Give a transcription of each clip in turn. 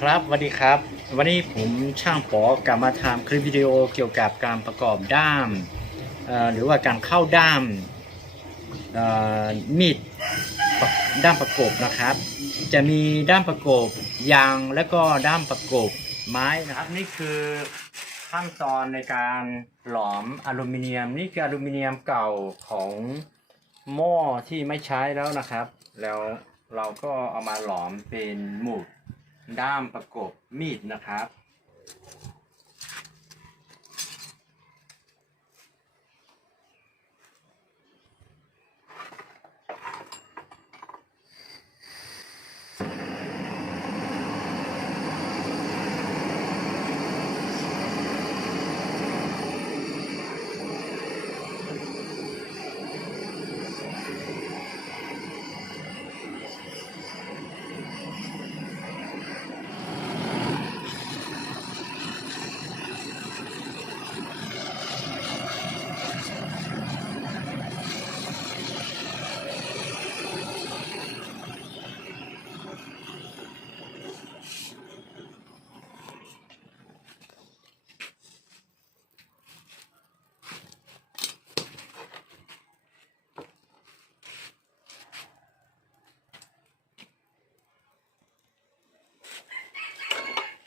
ครับสวัสดีครับวันนี้ผมช่างป๋อกลับมาทำคลิปวิดีโอเกี่ยวกับการประกอบด้ามหรือว่าการเข้าด้ามมีดด้ามประกบนะครับจะมีด้ามประกบยางและก็ด้ามประกบไม้นะครับนี่คือขั้นตอนในการหลอมอลูมิเนียมนี่คืออลูมิเนียมเก่าของหม้อที่ไม่ใช้แล้วนะครับแล้วเราก็เอามาหลอมเป็นหมุดด้ามประกบมีดนะครับ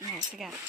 Nice, I got it.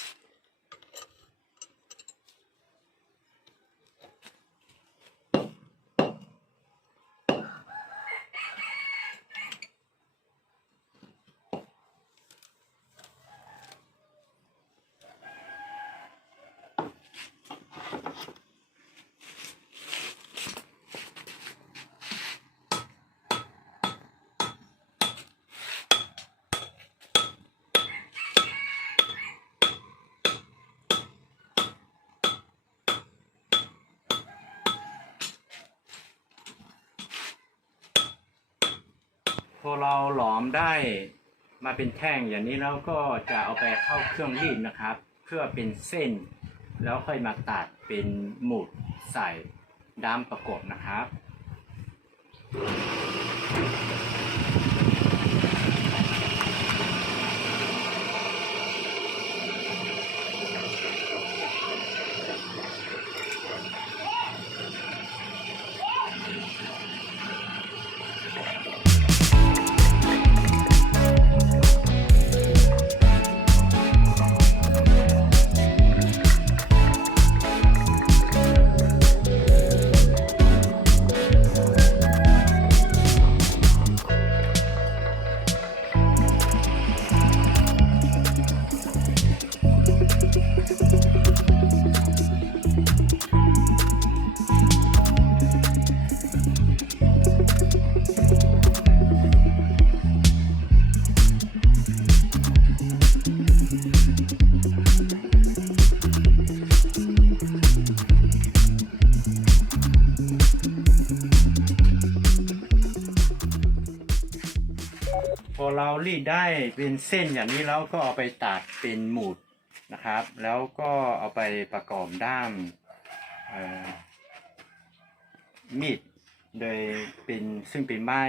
พอเราหลอมได้มาเป็นแท่งอย่างนี้แล้วก็จะเอาไปเข้าเครื่องรีดนะครับเพื่อเป็นเส้นแล้วค่อยมาตัดเป็นหมุดใส่ด้ามประกบนะครับพอเรารีดได้เป็นเส้นอย่างนี้แล้วก็เอาไปตัดเป็นหมุดนะครับแล้วก็เอาไปประกอบด้ามมีดโดยเป็นซึ่งเป็นไม้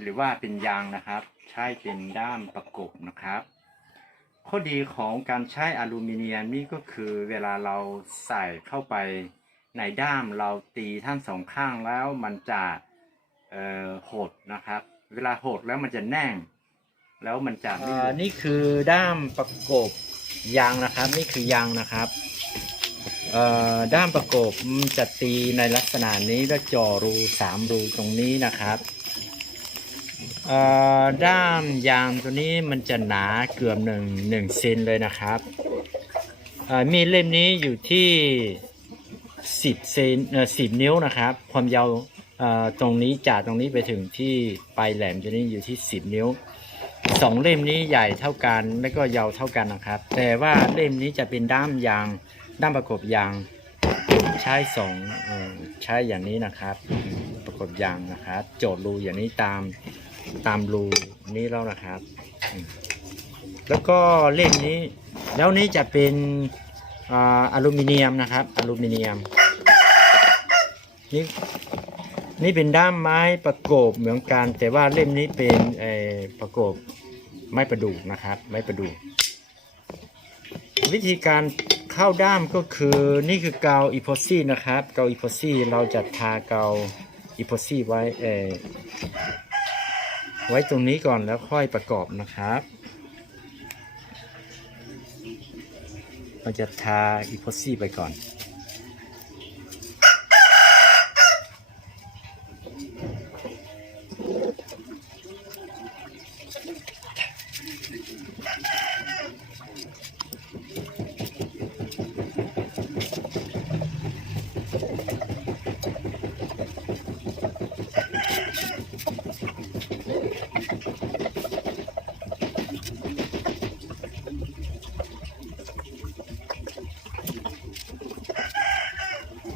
หรือว่าเป็นยางนะครับใช้เป็นด้ามประกบนะครับข้อดีของการใช้อลูมิเนียมนี่ก็คือเวลาเราใส่เข้าไปในด้ามเราตีทั้งสองข้างแล้วมันจะหดนะครับเวลาหดแล้วมันจะแน่งแล้วมันจะไม่นี่คือด้ามประกบยางนะครับนี่คือยางนะครับด้ามประกบจะตีในลักษณะนี้แล้วจ่อรู3 รูตรงนี้นะครับด้ามยางตัวนี้มันจะหนาเกือบ1 เซนเลยนะครับมีดเล่มนี้อยู่ที่10 เซน10 นิ้วนะครับความยาวตรงนี้จากตรงนี้ไปถึงที่ปลายแหลมตัวนี้อยู่ที่10 นิ้ว2 เล่มนี้ใหญ่เท่ากันและก็ยาวเท่ากันนะครับแต่ว่าเล่มนี้จะเป็นด้ามยางด้ามประกบยางใช้ใช้อย่างนี้นะครับประกบยางนะครับโจดรูอย่างนี้ตามรูนี้แล้วนะครับแล้วก็เล่มนี้แล้วนี้จะเป็นอลูมิเนียมนะครับอลูมิเนียมนี่เป็นด้ามไม้ประกบเหมือนกันแต่ว่าเล่มนี้เป็นประกบไม้ประดู่นะครับไม้ประดู่ วิธีการเข้าด้ามก็คือนี่คือเกาอีโพซี่นะครับเกาอีโพซี่เราจะทาเกาอีโพซี่ไว้ไว้ตรงนี้ก่อนแล้วค่อยประกอบนะครับเราจะทาอีโพซี่ไปก่อน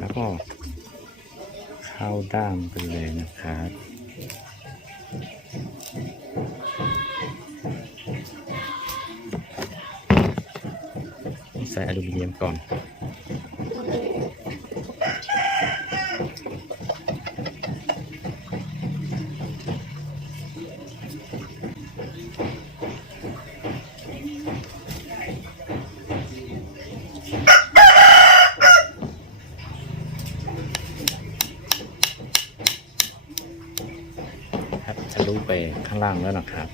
แล้วก็เข้าด้ามไปเลยนะครับใส่อลูมิเนียมก่อนครับทะลุไปข้างล่างแล้วนะครับ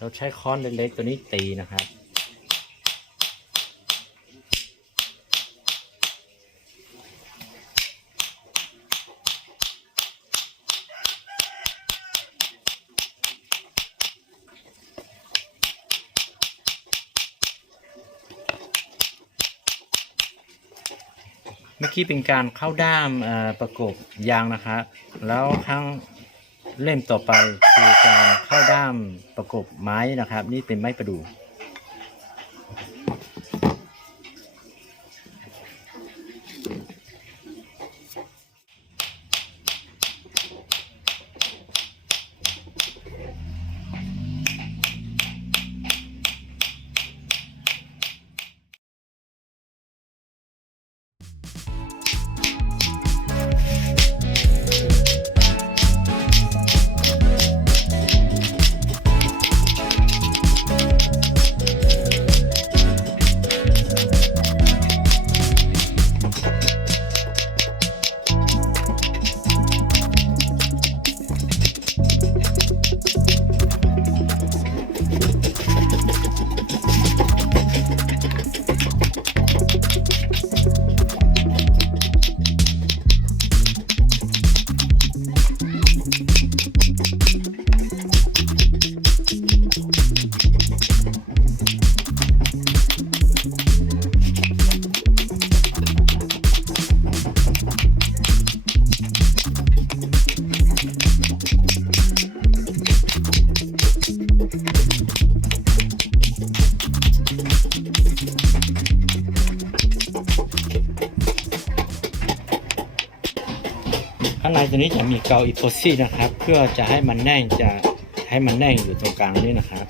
เราใช้ค้อนเล็กๆตัวนี้ตีนะครับเมื่อกี้เป็นการเข้าด้ามประกบยางนะครับแล้วครั้งเล่มต่อไปคือการเข้าด้ามประกบไม้นะครับนี่เป็นไม้ประดู่ข้างในตัวนี้จะมีเกาอีโพซี่นะครับเพื่อจะให้มันแน่งอยู่ตรงกลางนี้นะครับ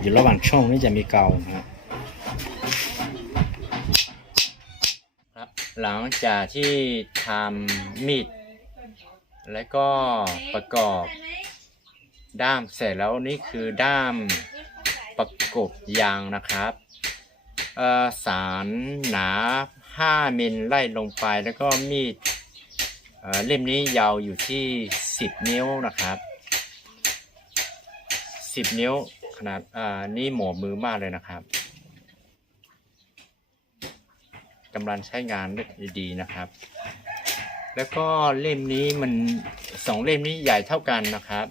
อยู่ระหว่างช่องนี้จะมีเกานะครับหลังจากที่ทำมีดและก็ประกอบด้ามเสร็จแล้วนี่คือด้ามประกบยางนะครับสารหนา5 มิลไล่ลงไปแล้วก็มีดเล่มนี้ยาวอยู่ที่10 นิ้วนะครับ10 นิ้วขนาดนี่หมวมือมากเลยนะครับกำลังใช้งานได้ดีนะครับแล้วก็เล่มนี้มัน2 เล่มนี้ใหญ่เท่ากันนะครับ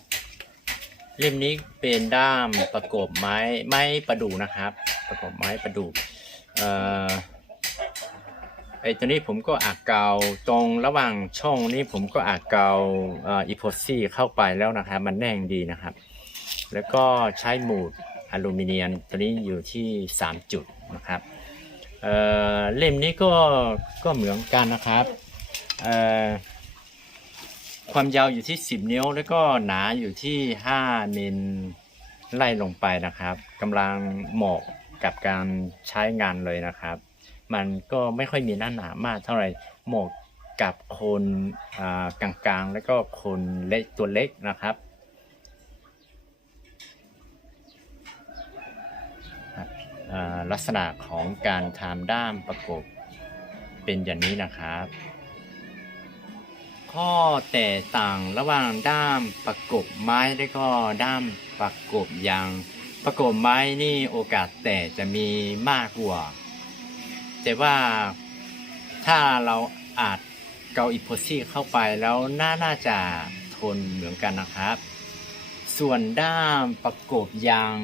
เล่มนี้เป็นด้ามประกบไม้ประดู่นะครับประกบไม้ประดู่ตัวนี้ผมก็อัดเกาตรงระหว่างช่องนี้ผมก็อัดเกาอีโพซี่เข้าไปแล้วนะครับมันแน่งดีนะครับแล้วก็ใช้หมุดอลูมิเนียมตัวนี้อยู่ที่3 จุดนะครับเล่มนี้ก็เหมือนกันนะครับความยาวอยู่ที่10 นิ้วแล้วก็หนาอยู่ที่5 มิลไล่ลงไปนะครับกำลังเหมาะกับการใช้งานเลยนะครับ มันก็ไม่ค่อยมีหน้าหนามากเท่าไหร่เหมาะกับคนกลางๆแล้วก็คนเล็กตัวเล็กนะครับลักษณะของการทำด้ามประกบเป็นอย่างนี้นะครับ ข้อแตกต่างระหว่างด้ามประกบไม้และก็ด้ามประกบยางประกบไม้นี่โอกาสแตกจะมีมากกว่าแต่ว่าถ้าเราอาจเกาอีโพซี่เข้าไปแล้วน่าจะทนเหมือนกันนะครับ ส่วนด้ามประกบยาง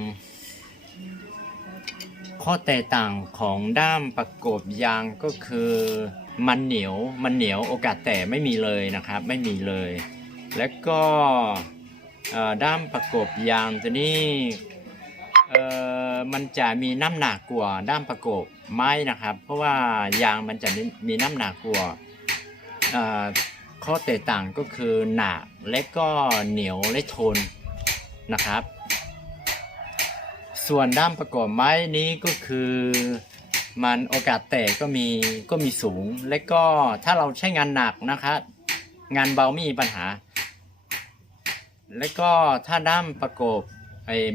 ข้อแตกต่างของด้ามประกบยางก็คือมันเหนียวโอกาสแตกไม่มีเลยนะครับไม่มีเลย แล้วก็ด้ามประกบยางตัวนี้มันจะมีน้ำหนักกว่าด้ามประกบไม้นะครับเพราะว่ายางมันจะมีน้ำหนักกว่าข้อแตกต่างก็คือหนักและก็เหนียวและทนนะครับส่วนด้ามประกบไม้นี้ก็คือมันโอกาสแตกก็มีสูงและก็ถ้าเราใช้งานหนักนะครับงานเบาไม่มีปัญหาและก็ถ้าด้ามประกบ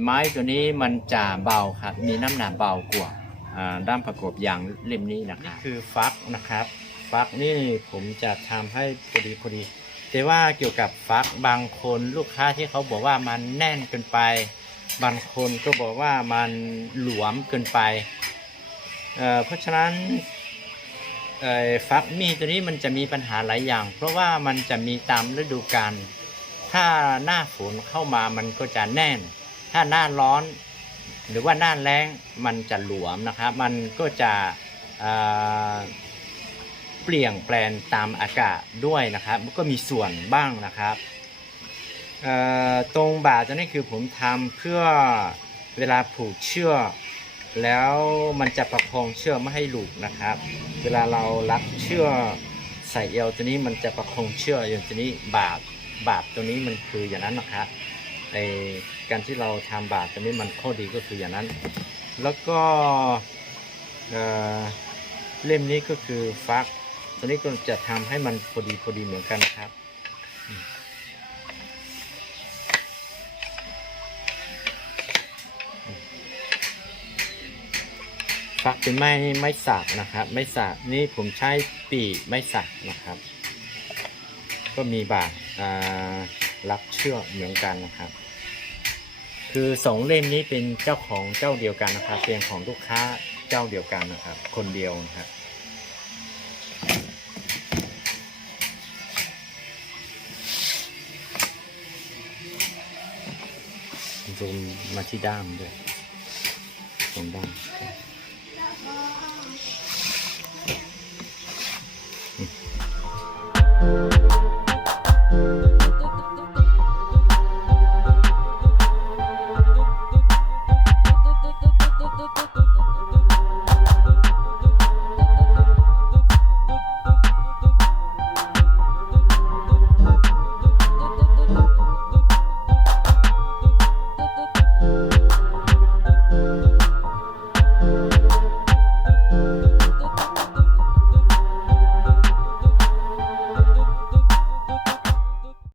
ไม้ตัวนี้มันจะเบาครับมีน้ำหนักเบากว่าด้ามประกบยางเล่มนี้นะครับนี่คือฟักนะครับฟักนี่ผมจะทำให้พอดีแต่ว่าเกี่ยวกับฟักบางคนลูกค้าที่เขาบอกว่ามันแน่นเกินไปบางคนก็บอกว่ามันหลวมเกินไปเพราะฉะนั้นฟักมีดตัวนี้มันจะมีปัญหาหลายอย่างเพราะว่ามันจะมีตามฤดูกาลถ้าหน้าฝนเข้ามามันก็จะแน่นถ้าหน้าร้อนหรือว่าหน้าแล้งมันจะหลวมนะครับมันก็จะเปลี่ยนแปลงตามอากาศด้วยนะครับมันก็มีส่วนบ้างนะครับตรงบ่าตัวนี้คือผมทำเพื่อเวลาผูกเชือกแล้วมันจะประคองเชือกไม่ให้หลุดนะครับเวลาเรารัดเชือกใส่เอวตัวนี้มันจะประคองเชือกอย่างตัวนี้บาดตัวนี้มันคืออย่างนั้นนะครับการที่เราทำบาดตัวนี้มันข้อดีก็คืออย่างนั้นแล้วก็เล่มนี้ก็คือฟักตัวนี้ก็จะทำให้มันพอดีเหมือนกันนะครับฟักเป็นไม้สักนะครับไม้สักนี่ผมใช้ปีกไม้สักนะครับก็มีบาดรัดเชือกเหมือนกันนะครับคือ2เล่มนี้เป็นเจ้าของเจ้าเดียวกันนะครับเป็นของลูกค้าเจ้าเดียวกันนะครับคนเดียวนะครับซูมมาที่ด้ามด้วยตรงด้าม